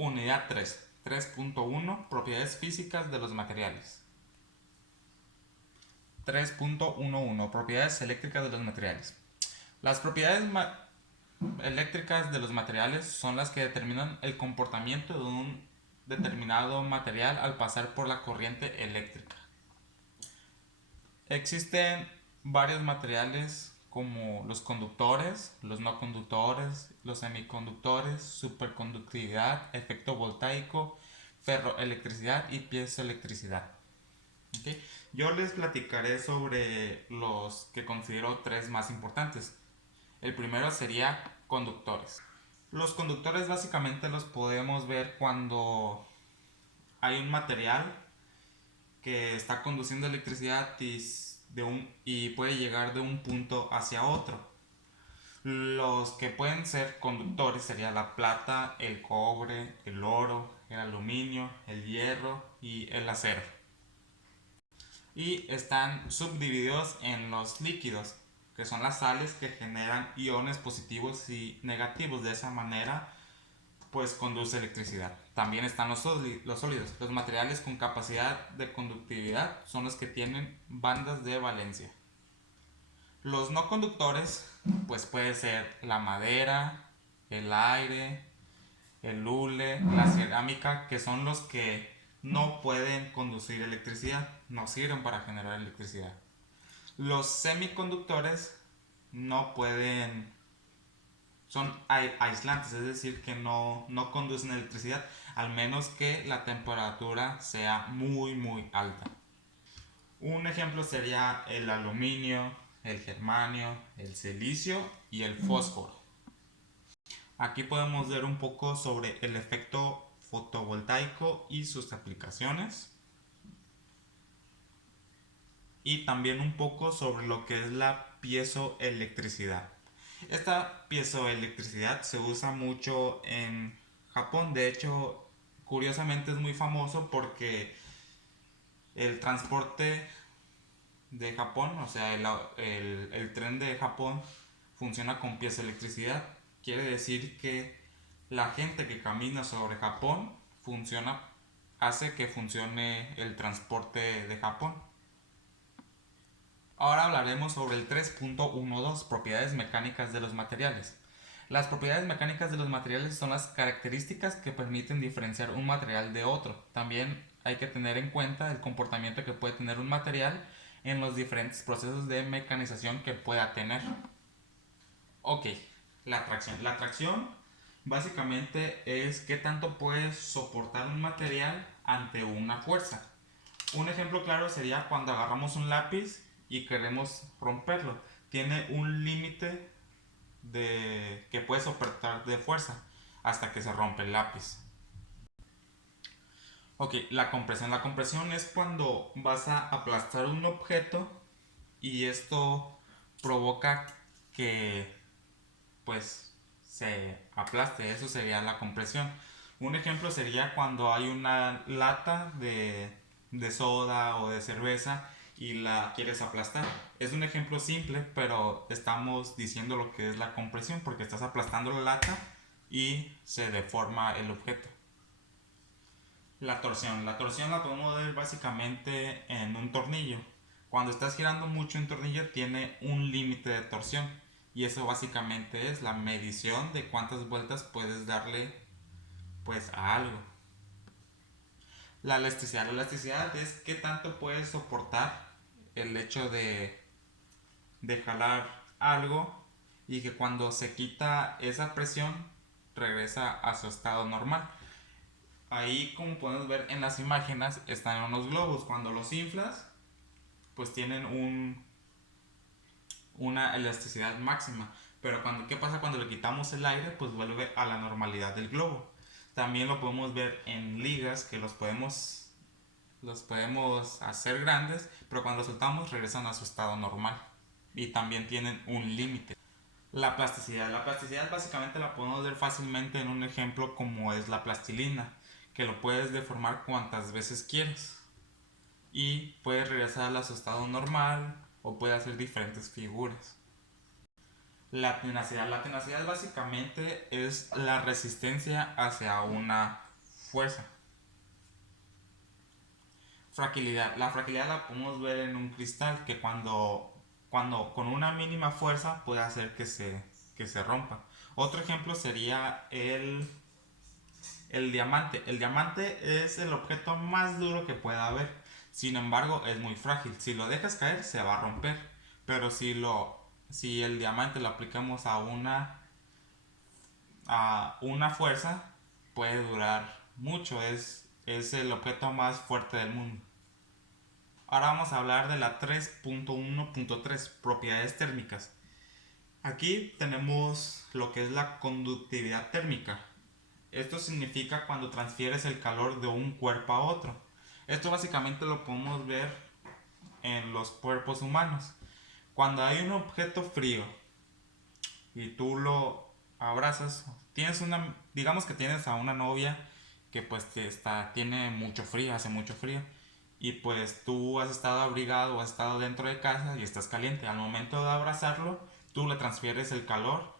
Unidad 3.1 Propiedades físicas de los materiales. 3.11 Propiedades eléctricas de los materiales. Las propiedades eléctricas de los materiales son las que determinan el comportamiento de un determinado material al pasar por la corriente eléctrica. Existen varios materiales como los conductores, los no conductores, los semiconductores, superconductividad, efecto voltaico, ferroelectricidad y piezoelectricidad. ¿Okay? Yo les platicaré sobre los que considero tres más importantes. El primero sería conductores. Los conductores básicamente los podemos ver cuando hay un material que está conduciendo electricidad y puede llegar de un punto hacia otro. Los que pueden ser conductores serían la plata, el cobre, el oro, el aluminio, el hierro y el acero. Y están subdivididos en los líquidos, que son las sales que generan iones positivos y negativos. De esa manera pues conduce electricidad. También están los sólidos. Los materiales con capacidad de conductividad son los que tienen bandas de valencia. Los no conductores pues puede ser la madera, el aire, el hule, la cerámica, que son los que no pueden conducir electricidad, no sirven para generar electricidad. Los semiconductores no pueden, son aislantes, es decir, que no conducen electricidad, al menos que la temperatura sea muy alta. Un ejemplo sería el aluminio, el germanio, el silicio y el fósforo. Aquí podemos ver un poco sobre el efecto fotovoltaico y sus aplicaciones. Y también un poco sobre lo que es la piezoelectricidad. Esta piezoelectricidad se usa mucho en Japón. De hecho, curiosamente es muy famoso porque el transporte de Japón, o sea, el tren de Japón funciona con piezoelectricidad. Quiere decir que la gente que camina sobre Japón hace que funcione el transporte de Japón. Ahora hablaremos sobre el 3.12 Propiedades mecánicas de los materiales. Las propiedades mecánicas de los materiales son las características que permiten diferenciar un material de otro. También hay que tener en cuenta el comportamiento que puede tener un material en los diferentes procesos de mecanización que pueda tener. Ok, la tracción. La tracción básicamente es qué tanto puede soportar un material ante una fuerza. Un ejemplo claro sería cuando agarramos un lápiz y queremos romperlo. Tiene un límite que puede soportar de fuerza hasta que se rompe el lápiz. Ok, la compresión. La compresión es cuando vas a aplastar un objeto y esto provoca que pues se aplaste. Eso sería la compresión. Un ejemplo sería cuando hay una lata de soda o de cerveza y la quieres aplastar. Es un ejemplo simple, pero estamos diciendo lo que es la compresión porque estás aplastando la lata y se deforma el objeto. La torsión. La torsión la podemos ver básicamente en un tornillo. Cuando estás girando mucho un tornillo tiene un límite de torsión y eso básicamente es la medición de cuántas vueltas puedes darle pues a algo. La elasticidad. La elasticidad es qué tanto puedes soportar el hecho de jalar algo y que cuando se quita esa presión regresa a su estado normal. Ahí, como podemos ver en las imágenes, están unos globos. Cuando los inflas pues tienen una elasticidad máxima, pero ¿qué pasa cuando le quitamos el aire? Pues vuelve a la normalidad del globo. También lo podemos ver en ligas que los podemos hacer grandes, pero cuando los soltamos regresan a su estado normal y también tienen un límite. La plasticidad. La plasticidad básicamente la podemos ver fácilmente en un ejemplo como es la plastilina, que lo puedes deformar cuantas veces quieras y puede regresar a su estado normal o puede hacer diferentes figuras. La tenacidad. La tenacidad básicamente es la resistencia hacia una fuerza. Fragilidad. La fragilidad la podemos ver en un cristal que cuando con una mínima fuerza puede hacer que se rompa. Otro ejemplo sería el diamante. El diamante es el objeto más duro que pueda haber. Sin embargo, es muy frágil. Si lo dejas caer, se va a romper. Pero si el diamante lo aplicamos a una fuerza, puede durar mucho. Es el objeto más fuerte del mundo. Ahora vamos a hablar de la 3.1.3, propiedades térmicas. Aquí tenemos lo que es la conductividad térmica. Esto significa cuando transfieres el calor de un cuerpo a otro. Esto básicamente lo podemos ver en los cuerpos humanos. Cuando hay un objeto frío y tú lo abrazas, digamos que tienes a una novia que pues tiene mucho frío, hace mucho frío, y pues tú has estado abrigado o has estado dentro de casa y estás caliente. Al momento de abrazarlo, tú le transfieres el calor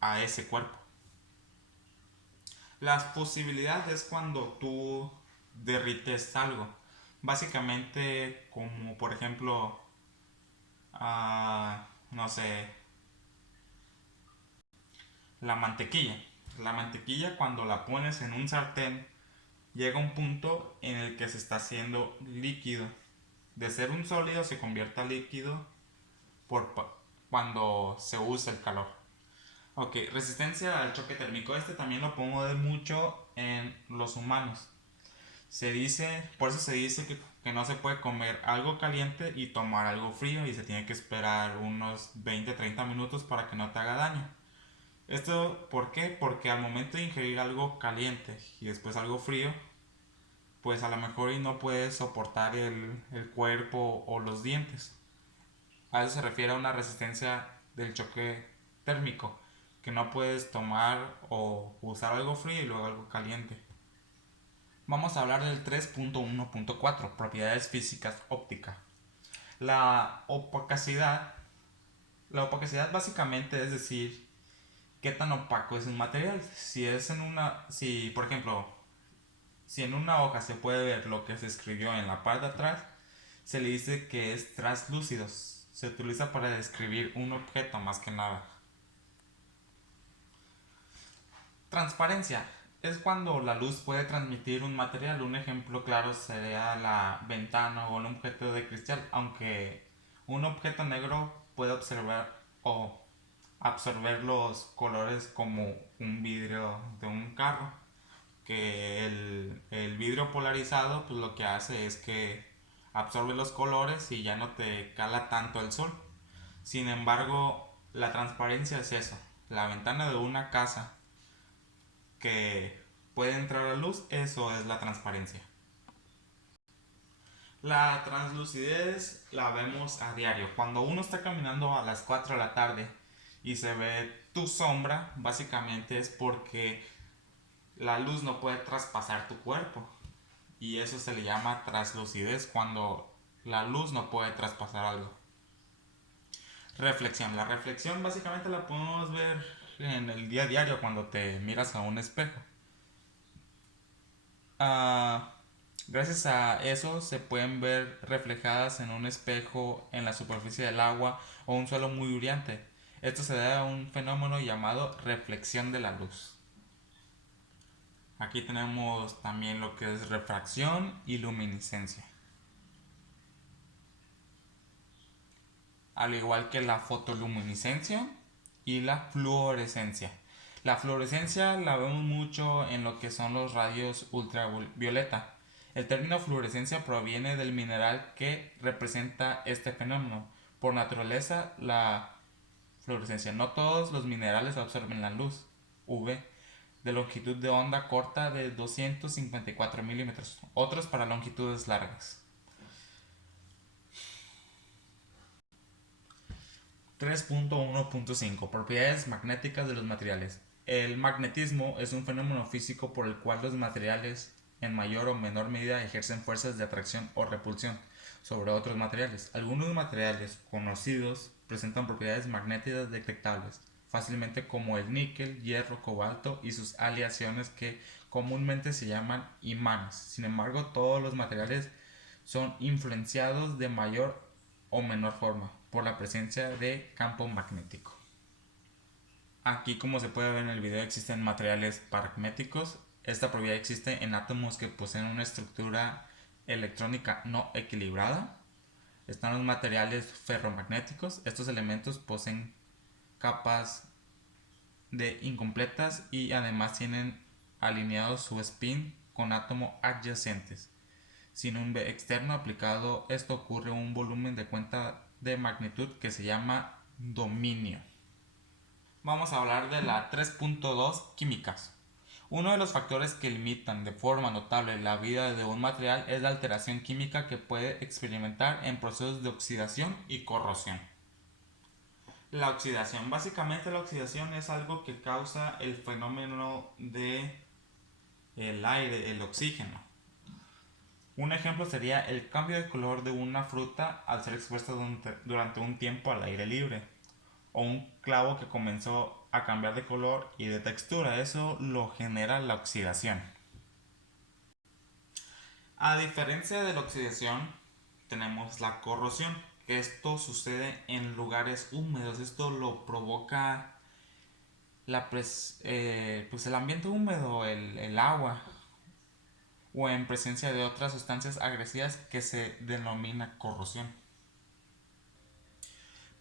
a ese cuerpo. Las posibilidades es cuando tú derrites algo. Básicamente como por ejemplo, no sé, la mantequilla. La mantequilla cuando la pones en un sartén llega un punto en el que se está haciendo líquido. De ser un sólido se convierte a líquido cuando se usa el calor. Ok, resistencia al choque térmico. Este también lo podemos ver mucho en los humanos. Por eso se dice que no se puede comer algo caliente y tomar algo frío y se tiene que esperar unos 20-30 minutos para que no te haga daño. ¿Esto por qué? Porque al momento de ingerir algo caliente y después algo frío, pues a lo mejor no puedes soportar el cuerpo o los dientes. A eso se refiere a una resistencia del choque térmico, que no puedes tomar o usar algo frío y luego algo caliente. Vamos a hablar del 3.1.4, propiedades físicas óptica. La opacidad, la opacidad básicamente es decir, qué tan opaco es un material. Si por ejemplo, si en una hoja se puede ver lo que se escribió en la parte de atrás, se le dice que es translúcido. Se utiliza para describir un objeto más que nada. Transparencia es cuando la luz puede transmitir un material. Un ejemplo claro sería la ventana o un objeto de cristal, aunque un objeto negro puede observar o absorber los colores como un vidrio de un carro, que el vidrio polarizado pues lo que hace es que absorbe los colores y ya no te cala tanto el sol. Sin embargo, la transparencia es eso. La ventana de una casa que puede entrar a luz, eso es la transparencia. La translucidez la vemos a diario. Cuando uno está caminando a las 4 de la tarde y se ve tu sombra, básicamente es porque la luz no puede traspasar tu cuerpo. Y eso se le llama translucidez, cuando la luz no puede traspasar algo. Reflexión. La reflexión básicamente la podemos ver en el día a diario cuando te miras a un espejo. Ah, gracias a eso se pueden ver reflejadas en un espejo en la superficie del agua o un suelo muy brillante. Esto se debe a un fenómeno llamado reflexión de la luz. Aquí tenemos también lo que es refracción y luminiscencia. Al igual que la fotoluminiscencia y la fluorescencia. La fluorescencia la vemos mucho en lo que son los rayos ultravioleta. El término fluorescencia proviene del mineral que representa este fenómeno. Por naturaleza, la fluorescencia. No todos los minerales absorben la luz UV de longitud de onda corta de 254 milímetros, otros para longitudes largas. 3.1.5 Propiedades magnéticas de los materiales. El magnetismo es un fenómeno físico por el cual los materiales en mayor o menor medida ejercen fuerzas de atracción o repulsión sobre otros materiales. Algunos materiales conocidos presentan propiedades magnéticas detectables. fácilmente como el níquel, hierro, cobalto y sus aleaciones que comúnmente se llaman imanes. Sin embargo, todos los materiales son influenciados de mayor o menor forma por la presencia de campo magnético. Aquí, como se puede ver en el video, existen materiales paragméticos. Esta propiedad existe en átomos que poseen una estructura electrónica no equilibrada. Están los materiales ferromagnéticos. Estos elementos poseen capas de incompletas y además tienen alineado su spin con átomos adyacentes. Sin un B externo aplicado, esto ocurre un volumen de cuenta de magnitud que se llama dominio. Vamos a hablar de la 3.2 químicas. Uno de los factores que limitan de forma notable la vida de un material es la alteración química que puede experimentar en procesos de oxidación y corrosión. La oxidación, básicamente la oxidación es algo que causa el fenómeno de el aire, el oxígeno. Un ejemplo sería el cambio de color de una fruta al ser expuesta durante un tiempo al aire libre, o un clavo que comenzó a cambiar de color y de textura. Eso lo genera la oxidación. A diferencia de la oxidación, tenemos la corrosión. Esto sucede en lugares húmedos. Esto lo provoca pues el ambiente húmedo, el agua, o en presencia de otras sustancias agresivas que se denomina corrosión.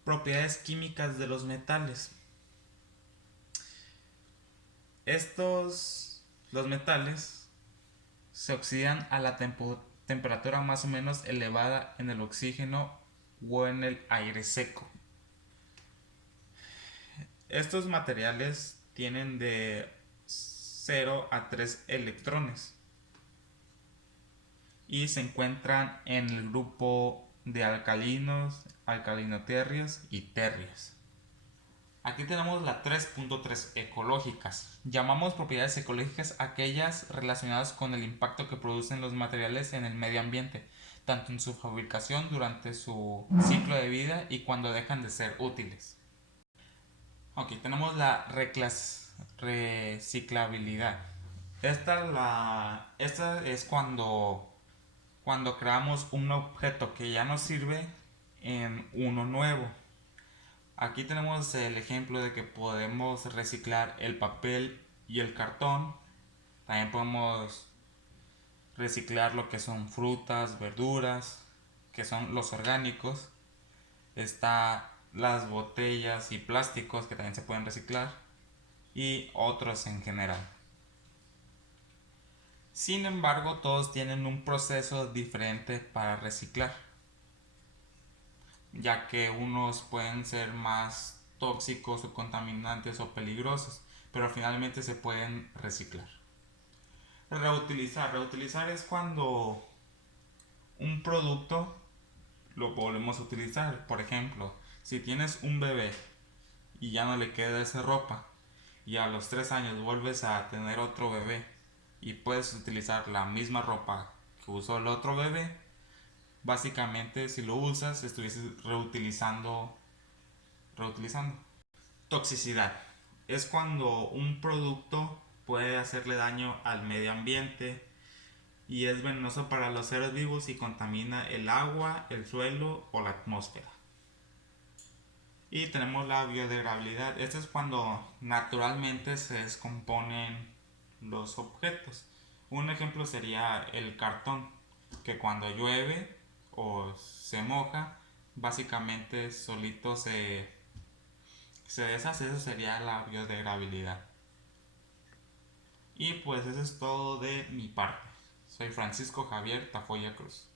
Propiedades químicas de los metales. Los metales se oxidan a la temperatura más o menos elevada en el oxígeno o en el aire seco. Estos materiales tienen de 0 a 3 electrones y se encuentran en el grupo de alcalinos, alcalinoterrios y terrios. Aquí tenemos la 3.3 ecológicas. Llamamos propiedades ecológicas aquellas relacionadas con el impacto que producen los materiales en el medio ambiente, tanto en su fabricación durante su ciclo de vida y cuando dejan de ser útiles. Aquí tenemos la reciclabilidad. Esta es cuando creamos un objeto que ya no sirve en uno nuevo. Aquí tenemos el ejemplo de que podemos reciclar el papel y el cartón. También podemos reciclar lo que son frutas, verduras, que son los orgánicos. Está las botellas y plásticos que también se pueden reciclar y otros en general. Sin embargo, todos tienen un proceso diferente para reciclar, ya que unos pueden ser más tóxicos o contaminantes o peligrosos, pero finalmente se pueden reciclar. Reutilizar es cuando un producto lo volvemos a utilizar. Por ejemplo, si tienes un bebé y ya no le queda esa ropa y a los 3 años vuelves a tener otro bebé y puedes utilizar la misma ropa que usó el otro bebé, básicamente si lo usas estuvieses reutilizando. Toxicidad es cuando un producto puede hacerle daño al medio ambiente y es venenoso para los seres vivos y contamina el agua, el suelo o la atmósfera. Y tenemos la biodegradabilidad. Esto es cuando naturalmente se descomponen los objetos. Un ejemplo sería el cartón, que cuando llueve o se moja, básicamente solito se deshace. Eso sería la biodegradabilidad. Y pues eso es todo de mi parte. Soy Francisco Javier Tafoya Cruz.